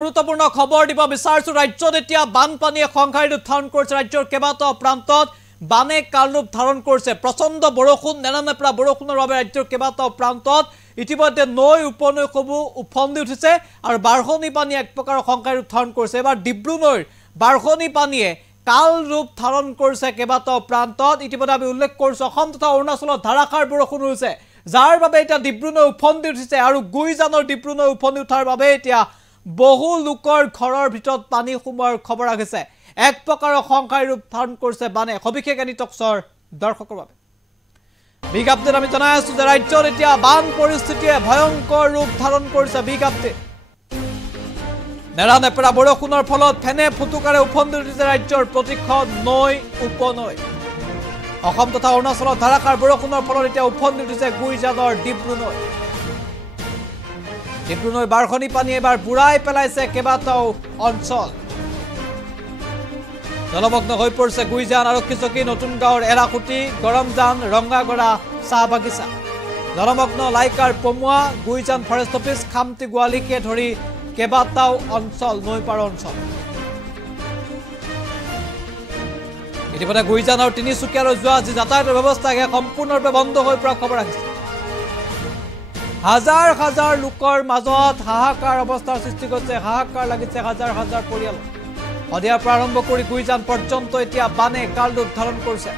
গুৰুত্বপূৰ্ণ খবৰ দিব বিচাৰিছো ৰাজ্যত এতিয়া বানপানীয়ে সংঘাত উত্থান কৰিছে ৰাজ্যৰ কেইবাটাও প্ৰান্তত বানে কালৰূপ ধাৰণ কৰিছে প্ৰচণ্ড বৰষুণ নেৰানেপেৰা বৰষুণৰ বাবে ৰাজ্যৰ কেইবাটাও প্ৰান্তত ইতিমধ্যে নৈ উপনৈসমূহ উফন্দি উঠিছে আৰু বাঢ়নী পানীয়ে এক প্ৰকাৰৰ সংঘাত উত্থান কৰিছে এবাৰ ডিব্ৰু নৈৰ বাঢ়নী পানীয়ে কালৰূপ ধাৰণ কৰিছে কেইবাটাও প্ৰান্তত ইতিমধ্যে আমি উল্লেখ কৰিছো অসম তথা অৰুণাচলত ধাৰাসাৰ বৰষুণ হৈছে যাৰ বাবে এতিয়া ডিব্ৰু নৈ উফন্দি উঠিছে আৰু গুইজানৰ ডিব্ৰু নৈ উফন্দি উঠাৰ বাবে এতিয়া বহু লোকৰ ঘৰৰ ভিতৰত পানী সোমোৱাৰ খবৰ আহিছে এক প্ৰকাৰৰ সংঘাত ৰূপ ধাৰণ কৰিছে বানে সবিশেষ এনি টক্সৰ দৰ্শকৰ বাবে বিগ আপডেট আমি জনাই আছো যে ৰাজ্যত এতিয়া বান পৰিস্থিতিয়ে ভয়ংকৰ ৰূপ ধাৰণ কৰিছে বিগ আপডেট নেৰানেপেৰা বৰষুণৰ ফলত ফেনে ফুটুকাৰে উফন্দি উঠিছে ৰাজ্যৰ প্ৰতিখন নৈ উপনৈ অসম তথা অৰুণাচলত ধাৰাসাৰ বৰষুণৰ ফলত এতিয়া উফন্দি উঠিছে গুইজানৰ ডিব্ৰু নৈ ডিব্ৰু নৈৰ বাঢ়নী পানী এবাৰ বুঢ়াই পেলাইছে কেইবাটাও অঞ্চল জলমগ্ন হৈ পৰিছে গুইজান আৰক্ষী চকী নতুন গাঁৱৰ এৰাকুটি গৰমজান ৰংগাগড়া চাহ বাগিচা জলমগ্ন লাইকাৰ পমুৱা গুইজান ফৰেষ্ট অফিচ খামটি গোৱালিকে ধৰি কেইবাটাও অঞ্চল নৈপাৰ অঞ্চল ইতিমধ্যে গুইজান আৰু তিনিচুকীয়ালৈ যোৱা যি যাতায়াতৰ ব্যৱস্থা সম্পূৰ্ণৰূপে বন্ধ হৈ পৰা খবৰ আহিছে হাজাৰ হাজাৰ লোকৰ মাজত হাহাকাৰ অৱস্থাৰ সৃষ্টি কৰিছে হাহাকাৰ লাগিছে হাজাৰ হাজাৰ পৰিয়াল সদিয়াৰ পৰা আৰম্ভ কৰি গুইজান পৰ্যন্ত এতিয়া বানে কালৰূপ ধাৰণ কৰিছে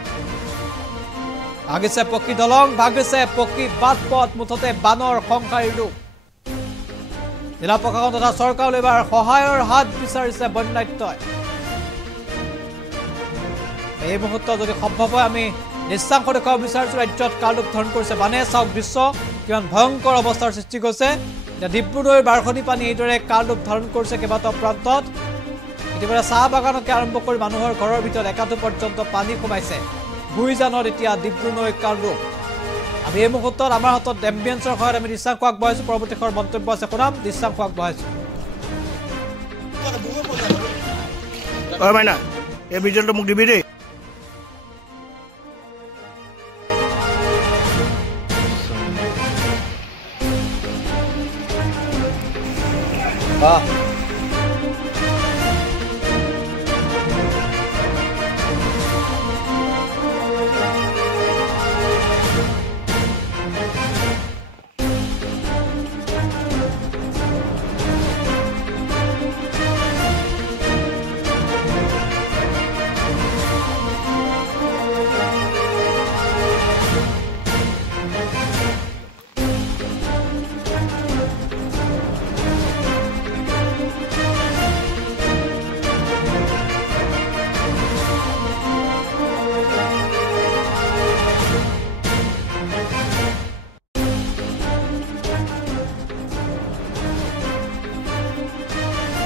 ভাগিছে পকী দলং ভাগিছে পকী বাট পথ মুঠতে বানৰ সংঘাত ৰূপ জিলা প্ৰশাসন তথা চৰকাৰলৈ এবাৰ সহায়ৰ হাত বিচাৰিছে বন্যাত্যই এই মুহূৰ্তত যদি সম্ভৱ হয় আমি দৃশ্যাংশ দেখুৱাব বিচাৰিছো ৰাজ্যত কালৰূপ ধাৰণ কৰিছে বানে চাওক দৃশ্য কিমান ভয়ংকৰ অৱস্থাৰ সৃষ্টি কৰিছে ডিব্ৰু নৈৰ বাঢ়নী পানী এইদৰে কালৰূপ ধাৰণ কৰিছে কেইবাটাও প্ৰান্তত ইতিমধ্যে চাহ বাগানকে আৰম্ভ কৰি মানুহৰ ঘৰৰ ভিতৰত একাঠু পৰ্যন্ত পানী সোমাইছে গুইজানত এতিয়া ডিব্ৰু নৈৰ কালৰূপ আমি এই মুহূৰ্তত আমাৰ হাতত এম্বিয়েন্সৰ সহায়ত আমি দৃশ্যাংশ আগবঢ়াইছো পৰৱৰ্তী সময়ৰ মন্তব্য আছে শুনাম দৃশ্যাংশ আগবঢ়াইছো মাইনা এই ভিজুৱেলটো মোক দিবি দেই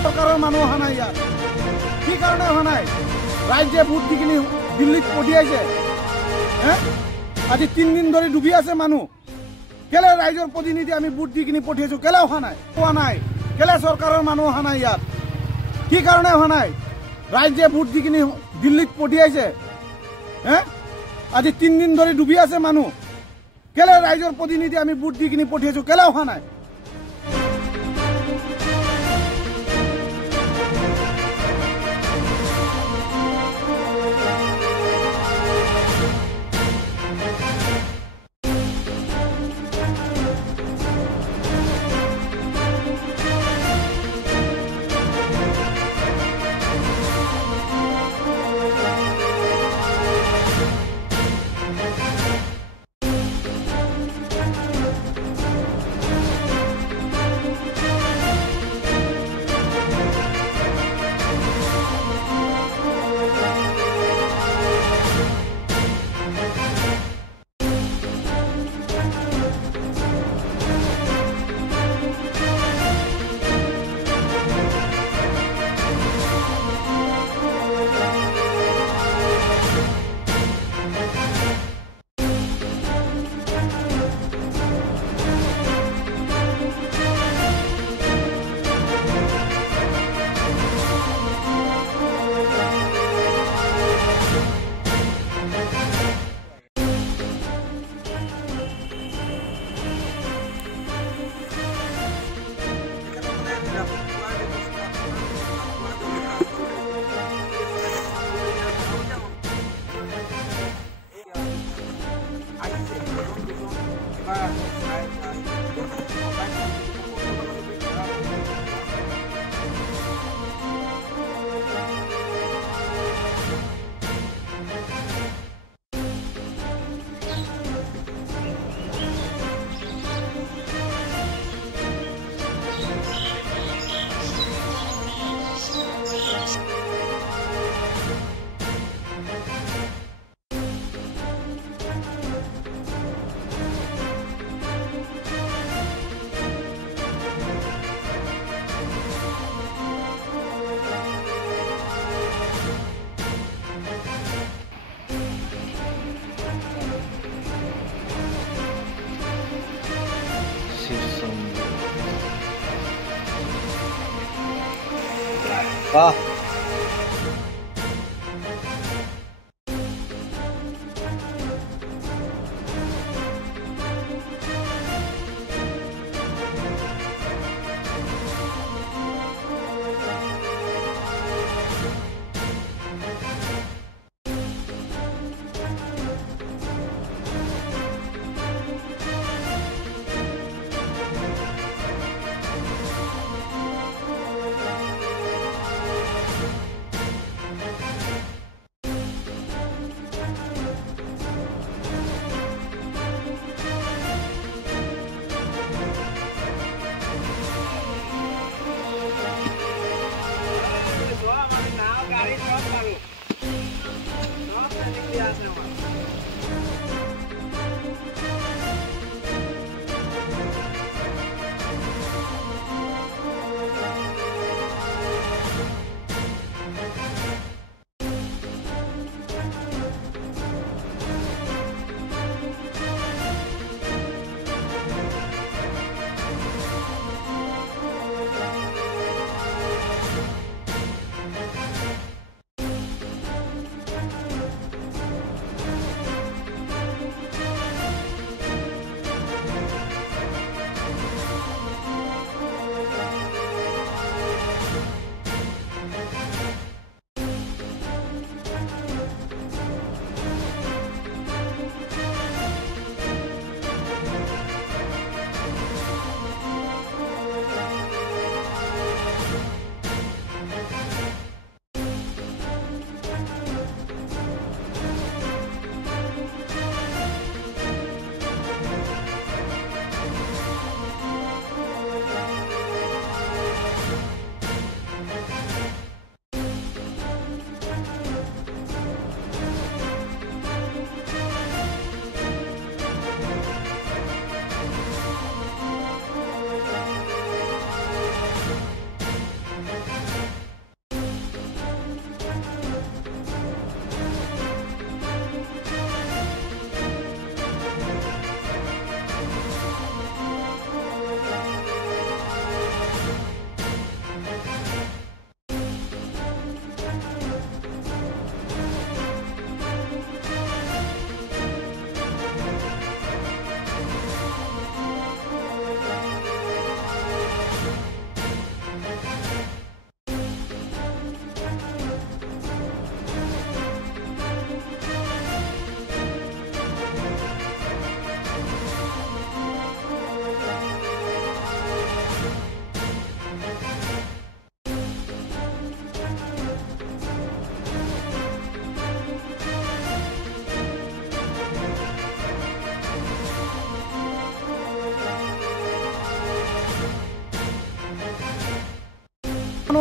চৰকাৰৰ মানুহ অহা নাই ইয়াত কি কাৰণে অহা নাই ৰাজ্যে ভোট দি কিনি দিল্লীত পঠিয়াইছে আজি 3 দিন ধৰি ডুবি আছে মানুহ কেলে ৰাজ্যৰ প্ৰতিনিধি আমি ভোট দি কিনি পঠিয়াইছো কেলে অহা নাই পোৱা নাই কেলে চৰকাৰৰ মানুহ অহা নাই ইয়াত কি কাৰণে অহা নাই ৰাজ্যে ভোট দি কিনি দিল্লীত পঠিয়াইছে আজি 3 দিন ধৰি ডুবি আছে মানুহ কেলে ৰাজ্যৰ প্ৰতিনিধি আমি ভোট দি কিনি পঠিয়াইছো কেলে অহা নাই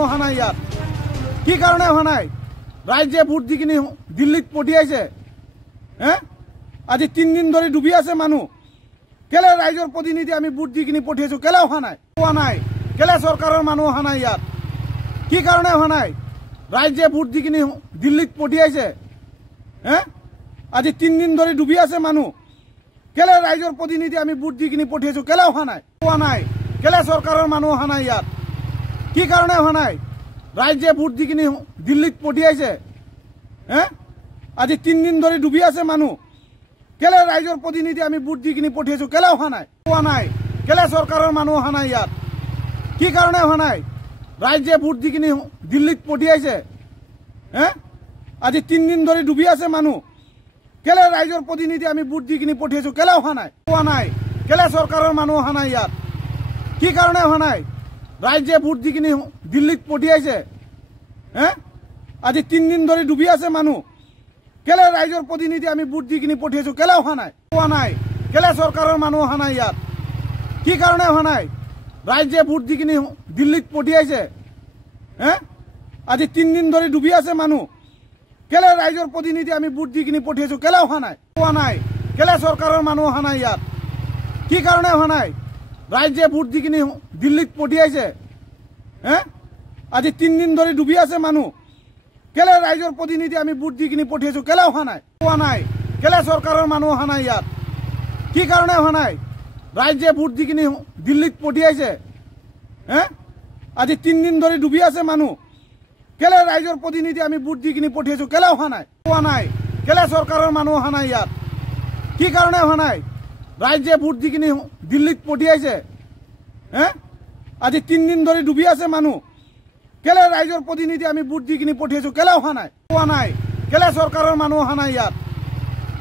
অহা নাই ইয়াত কি কারণে অহা নাই রাজ্যে ভোট দি কিনি দিল্লিত পঠিয়াইছে আজি 3 দিন ধরে ডুবি আছে মানুষ কেলে রাজ্যের প্রতিনিধি আমি ভোট দি কিনি পঠিয়াইছো কেলে অহা নাই কেলে সরকারের মানুষ অহা নাই ইয়াত কি কারণে অহা নাই রাজ্যে ভোট দি কিনি দিল্লিত পঠিয়াইছে আজি 3 দিন ধরে ডুবি আছে মানুষ কেলে রাজ্যের প্রতিনিধি আমি ভোট দি কিনি পঠিয়াইছো কেলে অহা নাই কেলে সরকারের মানুষ অহা নাই ইয়াত কি কারণে অহা নাই রাজ্যে ভোট দি কিনি দিল্লিত পঠিয়াইছে আজি 3 দিন ধরে ডুবি আছে মানুষ কেলে রাজ্যের প্রতিনিধি আমি ভোট দি কিনি পঠিয়াইছো কেলে অহা নাই কেলে সরকারের মানুষ অহা নাই ইয়াত কি কারণে অহা নাই রাজ্যে ভোট দি কিনি দিল্লিত পঠিয়াইছে আজি 3 দিন ধরে ডুবি আছে মানুষ কেলে রাজ্যের প্রতিনিধি আমি ভোট দি কিনি পঠিয়াইছো কেলে অহা নাই কেলে সরকারের মানুষ অহা নাই ইয়াত কি কারণে অহা নাই রাজ্যে ভোট দি কিনি দিল্লিত পঠিয়াইছে আজি 3 দিন ধরে ডুবি আছে মানুষ কেলে রাজ্যের প্রতিনিধি আমি ভোট দি কিনি পঠিয়াইছো কেলে অহা নাই কেলে সরকারের মানুষ অহা নাই ইয়াত কি কারণে অহা নাই রাজ্যে ভোট দি কিনি দিল্লিত পঠিয়াইছে আজি 3 দিন ধরে ডুবি আছে মানুষ কেলে রাজ্যের প্রতিনিধি আমি ভোট দি কিনি পঠিয়াইছো কেলে অহা নাই কেলে সরকারের মানুষ অহা নাই ইয়াত কি কারণে অহা নাই রাজ্যে ভোট দি কিনি দিল্লিত পঠিয়াইছে আজি 3 দিন ধরে ডুবি আছে মানুষ কেলে রাজ্যের প্রতিনিধি আমি ভোট দি কিনি পঠিয়াইছো কেলে অহা নাই কেলে সরকারের মানুষ অহা নাই ইয়াত কি কারণে অহা নাই রাজ্যে ভোট দি কিনি দিল্লিত পঠিয়াইছে আজি 3 দিন ধরে ডুবি আছে মানুষ কেলে ৰাইজৰ প্ৰতিনিধি আমি ভোট দি কিনি পঠিয়াইছো কেলে অহা নাই কেলে চৰকাৰৰ মানুহ অহা নাই ইয়াত কি কাৰণে অহা নাই ৰাইজে ভোট দি কিনি দিল্লীত পঠিয়াইছে আজি 3 দিন ধৰি ডুবি আছে মানুহ কেলে ৰাইজৰ প্ৰতিনিধি আমি ভোট দি কিনি পঠিয়াইছো কেলে অহা নাই কেলে চৰকাৰৰ মানুহ অহা নাই ইয়াত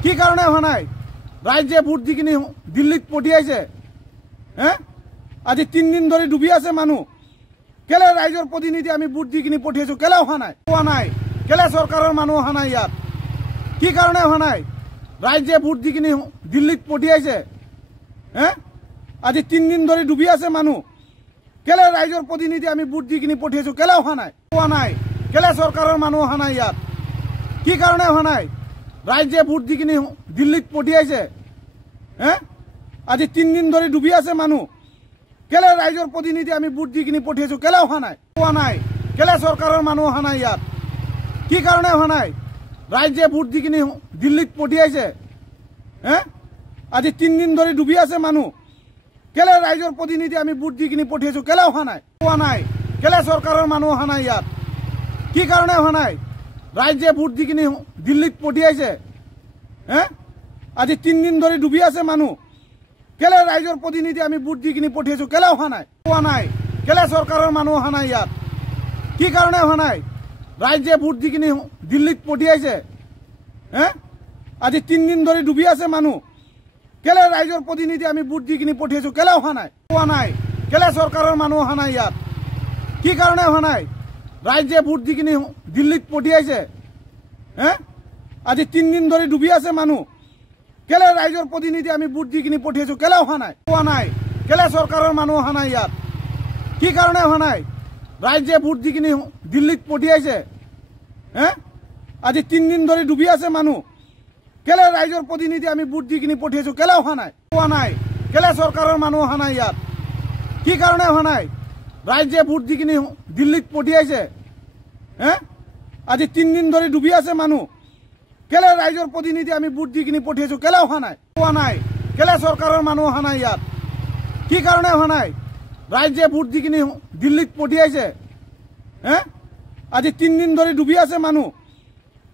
কি কাৰণে অহা নাই ৰাইজে ভোট দি কিনি দিল্লীত পঠিয়াইছে আজি 3 দিন ধৰি ডুবি আছে মানুহ কেলে ৰাইজৰ প্ৰতিনিধি আমি ভোট দি কিনি পঠিয়াইছো কেলে অহা নাই কেলে চৰকাৰৰ মানুহ অহা নাই ইয়াত কি কাৰণে অহা নাই ৰাইজে ভোট দি কিনি দিল্লীত পঠিয়াইছে আজি 3 দিন ধৰি ডুবি আছে মানুহ কেলে ৰাইজৰ প্ৰতিনিধি আমি ভোট দি কিনি পঠিয়াইছো কেলে অহা নাই কেলে চৰকাৰৰ মানুহ অহা নাই ইয়াত কি কাৰণে অহা নাই ৰাইজে ভোট দি কিনি দিল্লীত পঠিয়াইছে আজি 3 দিন ধৰি ডুবি আছে মানুহ কেলে ৰাইজৰ প্ৰতিনিধি আমি ভোট দি কিনি পঠিয়াইছো কেলে অহা নাই কেলে চৰকাৰৰ মানুহ অহা নাই ইয়াত কি কাৰণে অহা নাই ৰাইজে ভোট দি কিনি দিল্লীত পঠিয়াইছে আজি 3 দিন ধৰি ডুবি আছে মানুহ কেলে ৰাইজৰ প্ৰতিনিধি আমি ভোট দি কিনি পঠিয়াইছো কেলে অহা নাই কেলে চৰকাৰৰ মানুহ অহা নাই ইয়াত কি কাৰণে অহা নাই ৰাইজে ভোট দি কিনি দিল্লীত পঠিয়াইছে আজি 3 দিন ধৰি ডুবি আছে মানুহ কেলে ৰাইজৰ প্ৰতিনিধি আমি ভোট দি কিনি পঠিয়াইছো কেলে অহা নাই কেলে চৰকাৰৰ মানুহ অহা নাই ইয়াত কি কাৰণে অহা নাই ৰাইজে ভোট দি কিনি দিল্লীত পঠিয়াইছে আজি 3 দিন ধৰি ডুবি আছে মানুহ কেলে ৰাইজৰ প্ৰতিনিধি আমি ভোট দি কিনি পঠিয়াইছো কেলে অহা নাই কেলে চৰকাৰৰ মানুহ অহা নাই ইয়াত কি কাৰণে অহা নাই ৰাইজে ভোট দি কিনি দিল্লীত পঠিয়াইছে আজি 3 দিন ধৰি ডুবি আছে মানুহ কেলে ৰাইজৰ প্ৰতিনিধি আমি ভোট দি কিনি পঠিয়াইছো কেলে অহা নাই কেলে চৰকাৰৰ মানুহ অহা নাই ইয়াত কি কাৰণে অহা নাই ৰাইজে ভোট দি কিনি দিল্লীত পঠিয়াইছে আজি 3 দিন ধৰি ডুবি আছে মানুহ কেলে ৰাইজৰ প্ৰতিনিধি আমি ভোট দি কিনি পঠিয়াইছো কেলে অহা নাই কেলে চৰকাৰৰ মানুহ অহা নাই ইয়াত কি কাৰণে অহা নাই ৰাইজে ভোট দি কিনি দিল্লীত পঠিয়াইছে আজি 3 দিন ধৰি ডুবি আছে মানুহ কেলে ৰাইজৰ প্ৰতিনিধি আমি ভোট দি কিনি পঠিয়াইছো কেলে অহা নাই কেলে চৰকাৰৰ মানুহ অহা নাই ইয়াত কি কাৰণে অহা নাই ৰাইজে ভোট দি কিনি দিল্লীত পঠিয়াইছে আজি 3 দিন ধৰি ডুবি আছে মানুহ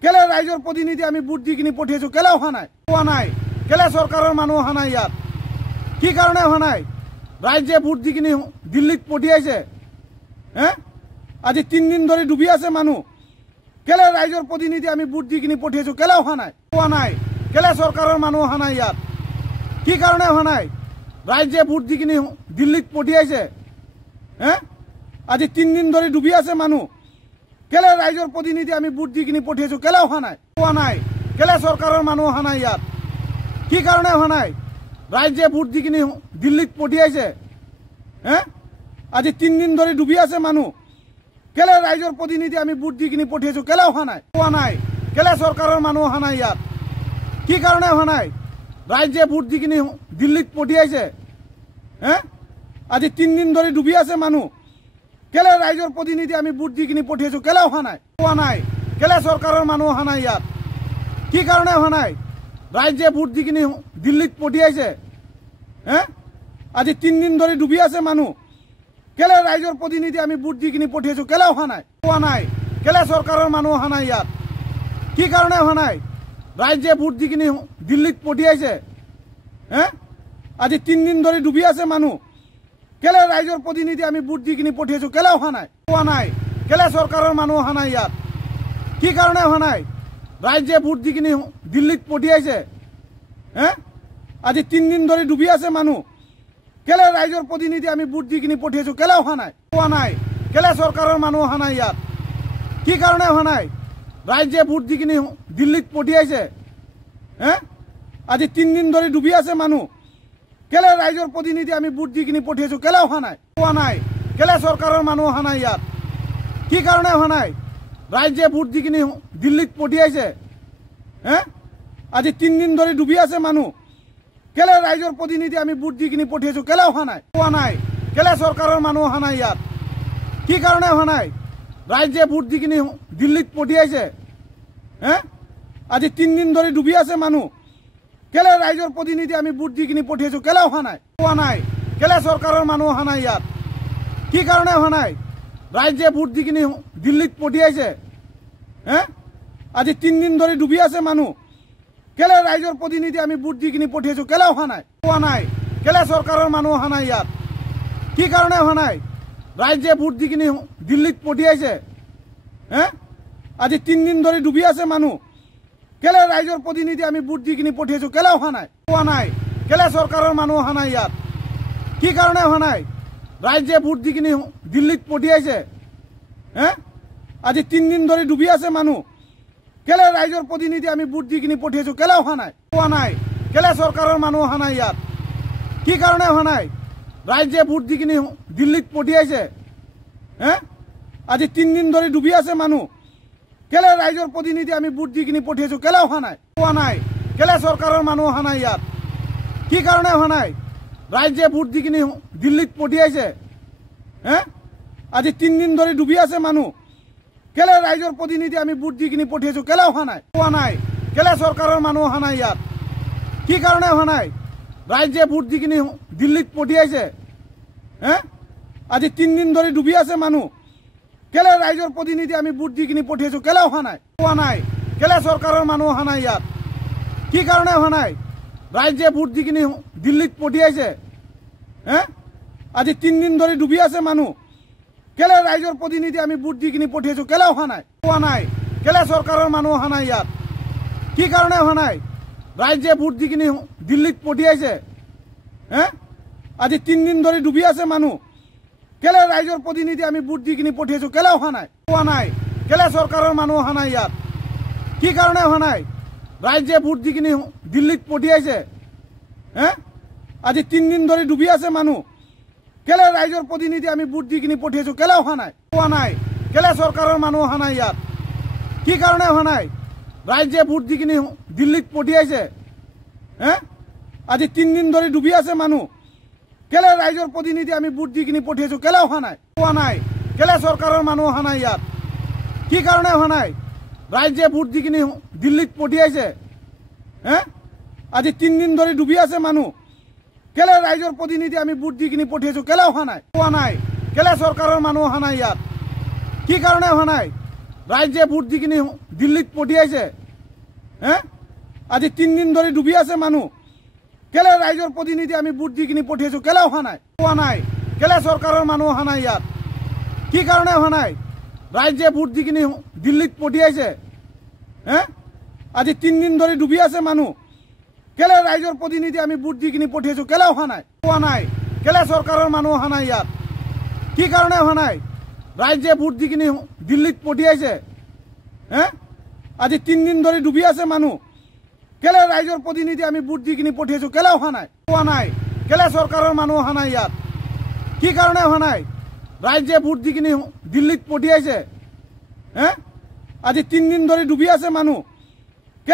কেলে ৰাইজৰ প্ৰতিনিধি আমি ভোট দি কিনি পঠিয়াইছো কেলে অহা নাই কেলে চৰকাৰৰ মানুহ অহা নাই ইয়াত কি কাৰণে অহা নাই ৰাইজে ভোট দি কিনি দিল্লীত পঠিয়াইছে আজি 3 দিন ধৰি ডুবি আছে মানুহ কেলে ৰাইজৰ প্ৰতিনিধি আমি ভোট দি কিনি পঠিয়াইছো কেলে অহা নাই কেলে চৰকাৰৰ মানুহ অহা নাই ইয়াত কি কাৰণে অহা নাই ৰাইজে ভোট দি কিনি দিল্লীত পঠিয়াইছে আজি 3 দিন ধৰি ডুবি আছে মানুহ কেলে ৰাইজৰ প্ৰতিনিধি আমি ভোট দি কিনি পঠিয়াইছো কেলে অহা নাই কেলে চৰকাৰৰ মানুহ অহা নাই ইয়াত কি কাৰণে অহা নাই ৰাইজে ভোট দি কিনি দিল্লীত পঠিয়াইছে আজি 3 দিন ধৰি ডুবি আছে মানুহ কেলে ৰাইজৰ প্ৰতিনিধি আমি ভোট দি কিনি পঠিয়াইছো কেলে অহা নাই কেলে চৰকাৰৰ মানুহ অহা নাই ইয়াত কি কাৰণে অহা নাই ৰাইজে ভোট দি কিনি দিল্লীত পঠিয়াইছে আজি 3 দিন ধৰি ডুবি আছে মানুহ কেলে ৰাইজৰ প্ৰতিনিধি আমি ভোট দি কিনি পঠিয়াইছো কেলে অহা নাই কেলে চৰকাৰৰ মানুহ অহা নাই ইয়াত কি কাৰণে অহা নাই ৰাইজে ভোট দি কিনি দিল্লীত পঠিয়াইছে আজি 3 দিন ধৰি ডুবি আছে মানুহ কেলে ৰাইজৰ প্ৰতিনিধি আমি ভোট দি কিনি পঠিয়াইছো কেলে অহা নাই কেলে চৰকাৰৰ মানুহ অহা নাই ইয়াত কি কাৰণে অহা নাই ৰাইজে ভোট দি কিনি দিল্লীত পঠিয়াইছে আজি 3 দিন ধৰি ডুবি আছে মানুহ কেলে ৰাইজৰ প্ৰতিনিধি আমি ভোট দি কিনি পঠিয়াইছো কেলে অহা নাই কেলে চৰকাৰৰ মানুহ অহা নাই ইয়াত কি কাৰণে অহা নাই ৰাইজে ভোট দি কিনি দিল্লীত পঠিয়াইছে আজি 3 দিন ধৰি ডুবি আছে মানুহ কেলে ৰাইজৰ প্ৰতিনিধি আমি ভোট দি কিনি পঠিয়াইছো কেলে অহা নাই কেলে চৰকাৰৰ মানুহ অহা নাই ইয়াত কি কাৰণে অহা নাই ৰাইজে ভোট দি কিনি দিল্লীত পঠিয়াইছে আজি 3 দিন ধৰি ডুবি আছে মানুহ কেলে ৰাইজৰ প্ৰতিনিধি আমি ভোট দি কিনি পঠিয়াইছো কেলে অহা নাই কেলে চৰকাৰৰ মানুহ অহা নাই ইয়াত কি কাৰণে অহা নাই ৰাইজে ভোট দি কিনি দিল্লীত পঠিয়াইছে আজি 3 দিন ধৰি ডুবি আছে মানুহ কেলে ৰাইজৰ প্ৰতিনিধি আমি ভোট দি কিনি পঠিয়াইছো কেলে অহা নাই কেলে চৰকাৰৰ মানুহ অহা নাই ইয়াত কি কাৰণে অহা নাই ৰাইজে ভোট দি কিনি দিল্লীত পঠিয়াইছে আজি 3 দিন ধৰি ডুবি আছে মানুহ কেলে ৰাইজৰ প্ৰতিনিধি আমি ভোট দি কিনি পঠিয়াইছো কেলে অহা নাই কেলে চৰকাৰৰ মানুহ অহা নাই ইয়াত কি কাৰণে অহা নাই রাজ্যে ভোট দি কিনি দিল্লীত পঠিয়াইছে আজি 3 দিন ধরে ডুবি আছে মানুষ কেলে রাইজর প্রতিনিধি আমি ভোট দি কিনি পঠিয়াইছো কেলে অহা নাই কেলে সরকারের মানুষ অহা নাই ইয়াত কি কারণে অহা নাই রাজ্যে ভোট দি কিনি দিল্লীত পঠিয়াইছে আজি 3 দিন ধরে ডুবি আছে মানুষ কেলে রাইজর প্রতিনিধি আমি ভোট দি কিনি পঠিয়াইছো কেলে অহা নাই কেলে সরকারের মানুষ অহা নাই ইয়াত কি কারণে অহা নাই রাজ্যে ভোট দি কিনি দিল্লীত পঠিয়াইছে আজি 3 দিন ধরে ডুবি আছে মানুষ কেলে রাইজর প্রতিনিধি আমি ভোট দি কিনি পঠিয়াইছো কেলে অহা নাই কেলে সরকারের মানুষ অহা নাই ইয়াত কি কারণে অহা নাই রাজ্যে ভোট দি কিনি দিল্লীত পঠিয়াইছে আজি 3 দিন ধরে ডুবি আছে মানুষ কেলে রাইজর প্রতিনিধি আমি ভোট দি কিনি পঠিয়াইছো কেলে অহা নাই কেলে সরকারের মানুষ অহা নাই ইয়াত কি কারণে অহা নাই রাজ্যে ভোট দি কিনি দিল্লীত পঠিয়াইছে আজি 3 দিন ধরে ডুবি আছে মানুষ কেলে রাইজর প্রতিনিধি আমি ভোট দি কিনি পঠিয়াইছো কেলে অহা নাই কেলে সরকারের মানুষ অহা নাই ইয়াত কি কারণে অহা নাই রাজ্যে ভোট দি কিনি দিল্লীত পঠিয়াইছে আজি 3 দিন ধরে ডুবি আছে মানুষ কেলে রাইজর প্রতিনিধি আমি ভোট দি কিনি পঠিয়াইছো কেলে অহা নাই কেলে সরকারের মানুষ অহা নাই ইয়াত কি কারণে অহা নাই রাজ্যে ভোট দি কিনি দিল্লীত পঠিয়াইছে আজি 3 দিন ধরে ডুবি আছে মানুষ কেলে রাইজর প্রতিনিধি আমি ভোট দি কিনি পঠিয়াইছো কেলে অহা নাই কেলে সরকারের মানুষ অহা নাই ইয়াত কি কারণে অহা নাই রাজ্যে ভোট দি কিনি দিল্লীত পঠিয়াইছে আজি 3 দিন ধরে ডুবি আছে মানুষ কেলে রাইজর প্রতিনিধি আমি ভোট দি কিনি পঠিয়াইছো কেলে অহা নাই কেলে সরকারের মানুষ অহা নাই ইয়াত কি কারণে অহা নাই রাজ্যে ভোট দি কিনি দিল্লীত পঠিয়াইছে আজি 3 দিন ধরে ডুবি আছে মানুষ কেলে রাইজর প্রতিনিধি আমি ভোট দি কিনি পঠিয়াইছো কেলে অহা নাই কেলে সরকারের মানুষ অহা নাই ইয়াত কি কারণে অহা নাই রাজ্যে ভোট দি কিনি দিল্লীত পঠিয়াইছে আজি 3 দিন ধরে ডুবি আছে মানুষ কেলে রাইজর প্রতিনিধি আমি ভোট দি কিনি পঠিয়াইছো কেলে অহা নাই কেলে সরকারের মানুষ অহা নাই ইয়াত কি কারণে অহা নাই রাজ্যে ভোট দি কিনি দিল্লীত পঠিয়াইছে আজি 3 দিন ধরে ডুবি আছে মানুষ কেলে রাইজর প্রতিনিধি আমি ভোট দি কিনি পঠিয়াইছো কেলে অহা নাই কেলে সরকারের মানুষ অহা নাই ইয়াত কি কারণে অহা নাই রাজ্যে ভোট দি কিনি দিল্লীত পঠিয়াইছে আজি 3 দিন ধরে ডুবি আছে মানুষ কেলে রাইজর প্রতিনিধি আমি ভোট দি কিনি পঠিয়াইছো কেলে অহা নাই কেলে সরকারের মানুষ অহা নাই ইয়াত কি কারণে অহা নাই রাজ্যে ভোট দি কিনি দিল্লীত পঠিয়াইছে আজি 3 দিন ধরে ডুবি আছে মানুষ কেলে রাইজর প্রতিনিধি আমি ভোট দি কিনি পঠিয়াইছো কেলে অহা নাই কেলে সরকারের মানুষ অহা নাই ইয়াত কি কারণে অহা নাই রাজ্যে ভোট দি কিনি দিল্লীত পঠিয়াইছে আজি 3 দিন ধরে ডুবি আছে মানুষ কেলে রাইজর প্রতিনিধি আমি ভোট দি কিনি পঠিয়াইছো কেলে অহা নাই কেলে সরকারের মানুষ অহা নাই ইয়াত কি কারণে অহা নাই রাজ্যে ভোট দি কিনি দিল্লীত পঠিয়াইছে আজি 3 দিন ধরে ডুবি আছে মানুষ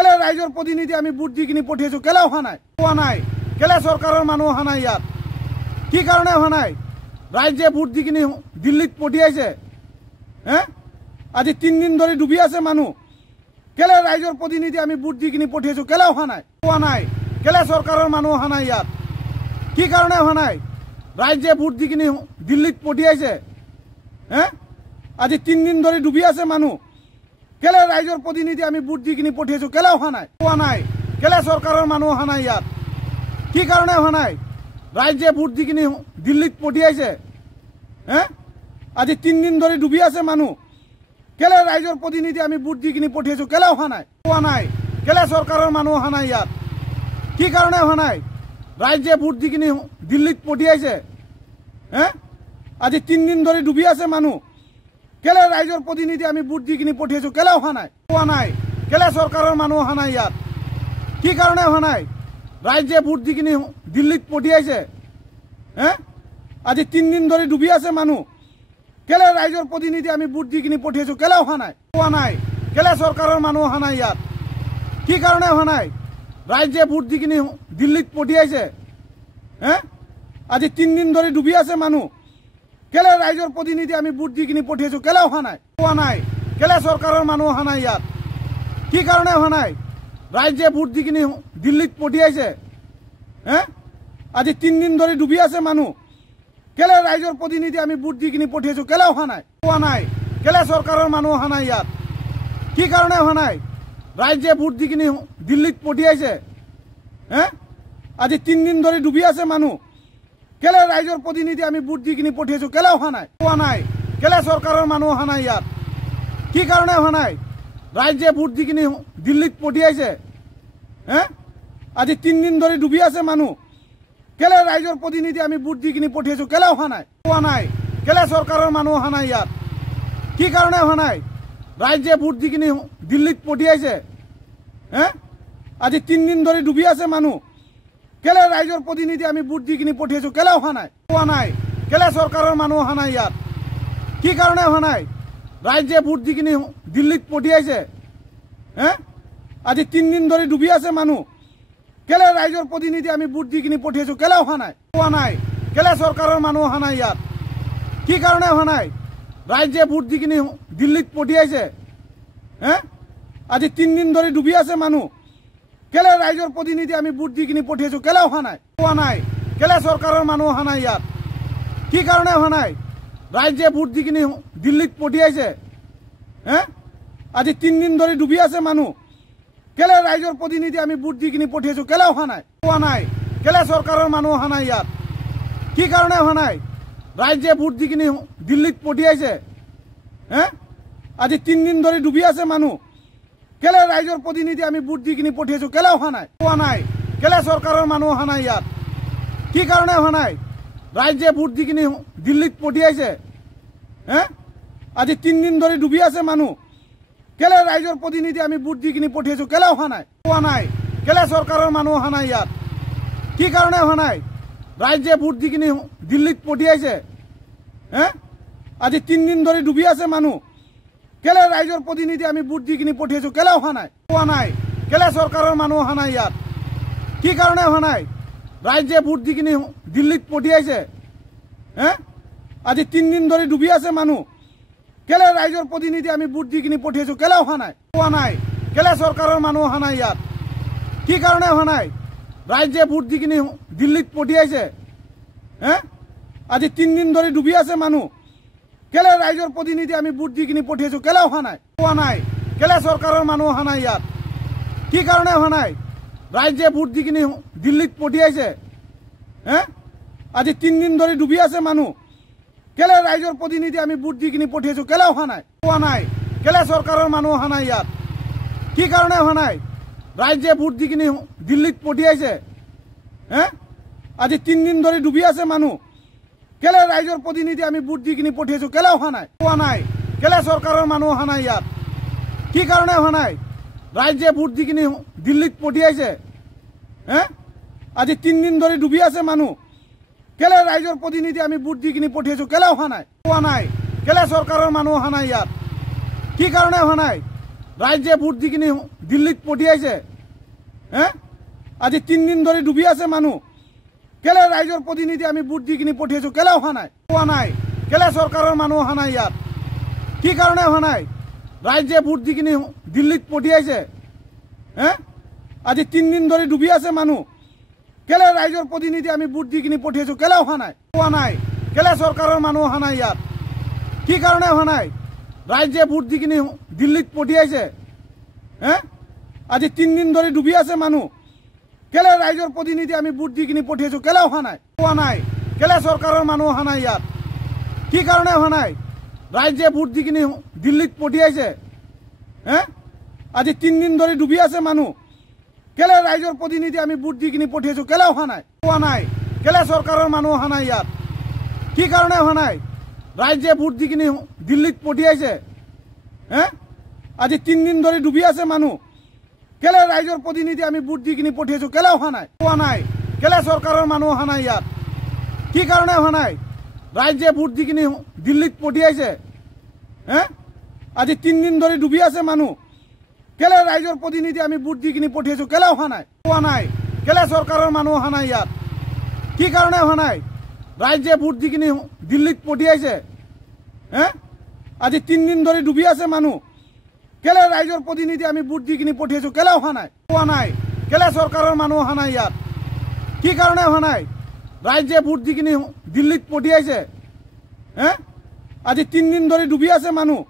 কেলে রাইজর প্রতিনিধি আমি ভোট দি কিনি পঠিয়াইছো কেলে অহা নাই কেলে সরকারের মানুষ অহা নাই ইয়াত কি কারণে অহা নাই রাজ্যে ভোট দি কিনি দিল্লীত পঠিয়াইছে আজি 3 দিন ধরে ডুবি আছে মানুষ কেলে রাইজর প্রতিনিধি আমি ভোট দি কিনি পঠিয়াইছো কেলে অহা নাই কেলে সরকারের মানুষ অহা নাই ইয়াত কি কারণে অহা নাই রাজ্যে ভোট দি কিনি দিল্লীত পঠিয়াইছে আজি 3 দিন ধরে ডুবি আছে মানুষ কেলে রাইজর প্রতিনিধি আমি ভোট দি কিনি পঠিয়াইছো কেলে অহা নাই কেলে সরকারের মানুষ অহা নাই ইয়াত কি কারণে অহা নাই রাজ্যে ভোট দি কিনি দিল্লীত পঠিয়াইছে আজি 3 দিন ধরে ডুবি আছে মানুষ কেলে রাইজর প্রতিনিধি আমি ভোট দি কিনি পঠিয়াইছো কেলে অহা নাই কেলে সরকারের মানুষ অহা নাই ইয়াত কি কারণে অহা নাই রাজ্যে ভোট দি কিনি দিল্লীত পঠিয়াইছে আজি 3 দিন ধরে ডুবি আছে মানুষ কেলে রাইজর প্রতিনিধি আমি ভোট দি কিনি পঠিয়াইছো কেলে অহা নাই কেলে সরকারের মানুষ অহা নাই ইয়াত কি কারণে অহা নাই রাজ্যে ভোট দি কিনি দিল্লীত পঠিয়াইছে আজি 3 দিন ধরে ডুবি আছে মানুষ কেলে রাইজর প্রতিনিধি আমি ভোট দি কিনি পঠিয়াইছো কেলে অহা নাই কেলে সরকারের মানুষ অহা নাই ইয়াত কি কারণে অহা নাই রাজ্যে ভোট দি কিনি দিল্লীত পঠিয়াইছে আজি 3 দিন ধরে ডুবি আছে মানুষ কেলে রাইজর প্রতিনিধি আমি ভোট দি কিনি পঠিয়াইছো কেলে অহা নাই কেলে সরকারের মানুষ অহা নাই ইয়াত কি কারণে অহা নাই রাজ্যে ভোট দি কিনি দিল্লীত পঠিয়াইছে আজি 3 দিন ধরে ডুবি আছে মানুষ কেলে ৰাইজৰ প্ৰতিনিধি আমি ভোট দি কিনি পঠিয়াইছো কেলে অহা নাই কেলে চৰকাৰৰ মানুহ অহা নাই ইয়াত কি কাৰণে অহা নাই ৰাইজে ভোট দি কিনি দিল্লীত পঠিয়াইছে আজি 3 দিন ধৰি ডুবি আছে মানুহ কেলে ৰাইজৰ প্ৰতিনিধি আমি ভোট দি কিনি পঠিয়াইছো কেলে অহা নাই কেলে চৰকাৰৰ মানুহ অহা নাই ইয়াত কি কাৰণে অহা নাই ৰাইজে ভোট দি কিনি দিল্লীত পঠিয়াইছে আজি 3 দিন ধৰি ডুবি আছে মানুহ কেলে ৰাইজৰ প্ৰতিনিধি আমি ভোট দি কিনি পঠিয়াইছো কেলে অহা নাই কেলে চৰকাৰৰ মানুহ অহা নাই ইয়াত কি কাৰণে অহা নাই ৰাইজে ভোট দি কিনি দিল্লীত পঠিয়াইছে আজি 3 দিন ধৰি ডুবি আছে মানুহ কেলে ৰাইজৰ প্ৰতিনিধি আমি ভোট দি কিনি পঠিয়াইছো কেলে অহা নাই কেলে চৰকাৰৰ মানুহ অহা নাই ইয়াত কি কাৰণে অহা নাই ৰাইজে ভোট দি কিনি দিল্লীত পঠিয়াইছে আজি 3 দিন ধৰি ডুবি আছে মানুহ কেলে ৰাইজৰ প্ৰতিনিধি আমি ভোট দি কিনি পঠিয়াইছো কেলে অহা নাই কেলে চৰকাৰৰ মানুহ অহা নাই ইয়াত কি কাৰণে অহা নাই ৰাইজে ভোট দি কিনি দিল্লীত পঠিয়াইছে আজি 3 দিন ধৰি ডুবি আছে মানুহ কেলে ৰাইজৰ প্ৰতিনিধি আমি ভোট দি কিনি পঠিয়াইছো কেলে অহা নাই কেলে চৰকাৰৰ মানুহ অহা নাই ইয়াত কি কাৰণে অহা নাই ৰাইজে ভোট দি কিনি দিল্লীত পঠিয়াইছে আজি 3 দিন ধৰি ডুবি আছে মানুহ কেলে ৰাইজৰ প্ৰতিনিধি আমি ভোট দি কিনি পঠিয়াইছো কেলে অহা নাই কেলে চৰকাৰৰ মানুহ অহা নাই ইয়াত কি কাৰণে অহা নাই ৰাইজে ভোট দি কিনি দিল্লীত পঠিয়াইছে আজি 3 দিন ধৰি ডুবি আছে মানুহ কেলে ৰাইজৰ প্ৰতিনিধি আমি ভোট দি কিনি পঠিয়াইছো কেলে অহা নাই কেলে চৰকাৰৰ মানুহ অহা নাই ইয়াত কি কাৰণে অহা নাই ৰাইজে ভোট দি কিনি দিল্লীত পঠিয়াইছে আজি 3 দিন ধৰি ডুবি আছে মানুহ কেলে ৰাইজৰ প্ৰতিনিধি আমি ভোট দি কিনি পঠিয়াইছো কেলে অহা নাই কেলে চৰকাৰৰ মানুহ অহা নাই ইয়াত কি কাৰণে অহা নাই ৰাইজে ভোট দি কিনি দিল্লীত পঠিয়াইছে আজি 3 দিন ধৰি ডুবি আছে মানুহ কেলে ৰাইজৰ প্ৰতিনিধি আমি ভোট দি কিনি পঠিয়াইছো কেলে অহা নাই কেলে চৰকাৰৰ মানুহ অহা নাই ইয়াত কি কাৰণে অহা নাই ৰাইজে ভোট দি কিনি দিল্লীত পঠিয়াইছে আজি 3 দিন ধৰি ডুবি আছে মানুহ কেলে ৰাইজৰ প্ৰতিনিধি আমি ভোট দি কিনি পঠিয়াইছো কেলে অহা নাই কেলে চৰকাৰৰ মানুহ অহা নাই ইয়াত কি কাৰণে অহা নাই ৰাইজে ভোট দি কিনি দিল্লীত পঠিয়াইছে আজি 3 দিন ধৰি ডুবি আছে মানুহ কেলে ৰাইজৰ প্ৰতিনিধি আমি ভোট দি কিনি পঠিয়াইছো কেলে অহা নাই কেলে চৰকাৰৰ মানুহ অহা নাই ইয়াত কি কাৰণে অহা নাই ৰাইজে ভোট দি কিনি দিল্লীত পঠিয়াইছে আজি 3 দিন ধৰি ডুবি আছে মানুহ কেলে ৰাইজৰ প্ৰতিনিধি আমি ভোট দি কিনি পঠিয়াইছো কেলে অহা নাই কেলে চৰকাৰৰ মানুহ অহা নাই ইয়াত কি কাৰণে অহা নাই ৰাইজে ভোট দি কিনি দিল্লীত পঠিয়াইছে আজি 3 দিন ধৰি ডুবি আছে মানুহ কেলে ৰাইজৰ প্ৰতিনিধি আমি ভোট দি কিনি পঠিয়াইছো কেলে অহা নাই কেলে চৰকাৰৰ মানুহ অহা নাই ইয়াত কি কাৰণে অহা নাই ৰাইজে ভোট দি কিনি দিল্লীত পঠিয়াইছে আজি 3 দিন ধৰি ডুবি আছে মানুহ কেলে ৰাইজৰ প্ৰতিনিধি আমি ভোট দি কিনি পঠিয়াইছো কেলে অহা নাই কেলে চৰকাৰৰ মানুহ অহা নাই ইয়াত কি কাৰণে অহা নাই ৰাইজে ভোট দি কিনি দিল্লীত পঠিয়াইছে আজি 3 দিন ধৰি ডুবি আছে মানুহ কেলে ৰাইজৰ প্ৰতিনিধি আমি ভোট দি কিনি পঠিয়াইছো কেলে অহা নাই কেলে চৰকাৰৰ মানুহ অহা নাই ইয়াত কি কাৰণে অহা নাই ৰাইজে ভোট দি কিনি দিল্লীত পঠিয়াইছে আজি 3 দিন ধৰি ডুবি আছে মানুহ কেলে ৰাইজৰ প্ৰতিনিধি আমি ভোট দি কিনি পঠিয়াইছো কেলে অহা নাই কেলে চৰকাৰৰ মানুহ অহা নাই ইয়াত কি কাৰণে অহা নাই ৰাইজে ভোট দি কিনি দিল্লীত পঠিয়াইছে আজি 3 দিন ধৰি ডুবি আছে মানুহ কেলে ৰাইজৰ প্ৰতিনিধি আমি ভোট দি কিনি পঠিয়াইছো কেলে অহা নাই কেলে চৰকাৰৰ মানুহ অহা নাই ইয়াত কি কাৰণে অহা নাই ৰাইজে ভোট দি কিনি দিল্লীত পঠিয়াইছে আজি 3 দিন ধৰি ডুবি আছে মানুহ কেলে ৰাইজৰ প্ৰতিনিধি আমি ভোট দি কিনি পঠিয়াইছো কেলে অহা নাই কেলে চৰকাৰৰ মানুহ অহা নাই ইয়াত কি কাৰণে অহা নাই ৰাইজে ভোট দি কিনি দিল্লীত পঠিয়াইছে আজি 3 দিন ধৰি ডুবি আছে মানুহ কেলে ৰাইজৰ প্ৰতিনিধি আমি ভোট দি কিনি পঠিয়াইছো কেলে অহা নাই কেলে চৰকাৰৰ মানুহ অহা নাই ইয়াত কি কাৰণে অহা নাই ৰাইজে ভোট দি কিনি দিল্লীত পঠিয়াইছে আজি 3 দিন ধৰি ডুবি আছে মানুহ কেলে ৰাইজৰ প্ৰতিনিধি আমি ভোট দি কিনি পঠিয়াইছো কেলে অহা নাই কেলে চৰকাৰৰ মানুহ অহা নাই ইয়াত কি কাৰণে অহা নাই ৰাইজে ভোট দি কিনি দিল্লীত পঠিয়াইছে আজি 3 দিন ধৰি ডুবি আছে মানুহ কেলে ৰাইজৰ প্ৰতিনিধি আমি ভোট দি কিনি পঠিয়াইছো কেলে অহা নাই কেলে চৰকাৰৰ মানুহ অহা নাই ইয়াত কি কাৰণে অহা নাই ৰাইজে ভোট দি কিনি দিল্লীত পঠিয়াইছে আজি 3 দিন ধরে ডুবি আছে মানুষ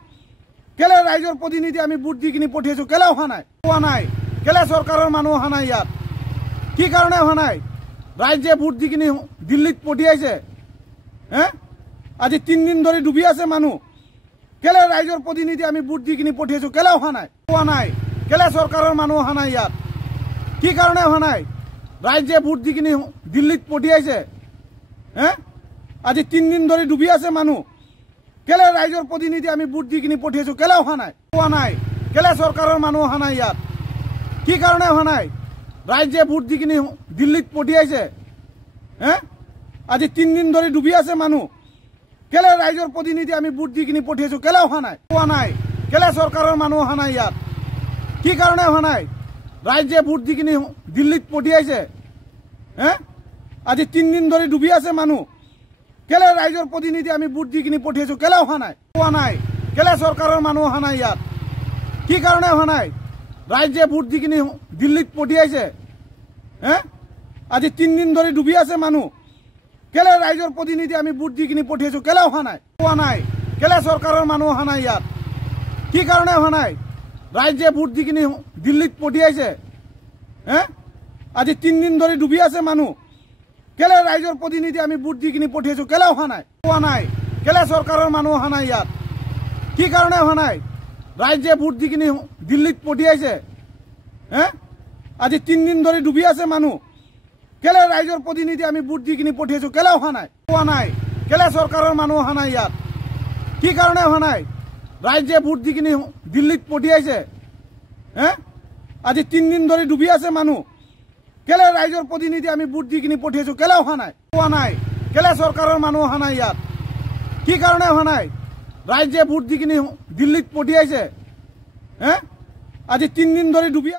কেলে রাইজর প্রতিনিধি আমি বুট দি কিনি পঠিয়াইছো কেলে অহা নাই কেলে সরকারের মানুষ অহা নাই ইয়াত কি কারণে অহা নাই রাইজে বুট দি কিনি দিল্লীত পঠিয়াইছে আজি 3 দিন ধরে ডুবি আছে মানুষ কেলে রাইজর প্রতিনিধি আমি বুট দি কিনি পঠিয়াইছো কেলে অহা নাই কেলে সরকারের মানুষ অহা নাই ইয়াত কি কারণে অহা নাই রাইজে বুট দি কিনি দিল্লীত পঠিয়াইছে আজি 3 দিন ধরে ডুবি আছে মানুষ কেলে রাইজর প্রতিনিধি আমি বুট দি কিনি পঠিয়াইছো কেলে অহা নাই কেলে সরকারের মানুষ অহা নাই ইয়াত কি কারণে অহা নাই রাইজে বুট দি কিনি দিল্লীত পঠিয়াইছে আজি 3 দিন ধরে ডুবি আছে মানুষ কেলে রাইজর প্রতিনিধি আমি বুট দি কিনি পঠিয়াইছো কেলে অহা নাই কেলে সরকারের মানুষ অহা নাই ইয়াত কি কারণে অহা নাই রাইজে বুট দি কিনি দিল্লীত পঠিয়াইছে আজি 3 দিন ধরে ডুবি আছে মানুষ কেলে রাইজর প্রতিনিধি আমি বুট দি কিনি পঠিয়াইছো কেলে অহা নাই কেলে সরকারের মানুষ অহা নাই ইয়াত কি কারণে অহা নাই রাইজে বুট দি কিনি দিল্লীত পঠিয়াইছে আজি 3 দিন ধরে ডুবি আছে মানুষ কেলে রাইজর প্রতিনিধি আমি বুট দি কিনি পঠিয়াইছো কেলে অহা নাই কেলে সরকারের মানুষ অহা নাই ইয়াত কি কারণে অহা নাই রাইজে বুট দি কিনি দিল্লীত পঠিয়াইছে আজি 3 দিন ধরে ডুবি আছে মানুষ কেলে রাইজর প্রতিনিধি আমি বুট দি কিনি পঠিয়াইছো কেলে অহা নাই কেলে সরকারের মানুষ অহা নাই ইয়াত কি কারণে অহা নাই রাইজে বুট দি কিনি দিল্লীত পঠিয়াইছে আজি 3 দিন ধরে ডুবি আছে মানুষ কেলে রাইজর প্রতিনিধি আমি বুট দি কিনি পঠিয়াইছো কেলে অহা নাই কেলে সরকারের মানুষ অহা নাই ইয়াত কি কারণে অহা নাই রাইজে বুট দি কিনি দিল্লীত পঠিয়াইছে আজি 3 দিন ধরে ডুবি আছে মানুষ কেলে রাইজর প্রতিনিধি আমি বুট দি কিনি পঠিয়াইছো কেলে অহা নাই কেলে সরকারের মানুষ অহা নাই ইয়াত কি কারণে অহা নাই রাইজে বুট দি কিনি দিল্লীত পঠিয়াইছে আজি 3 দিন ধরে ডুবি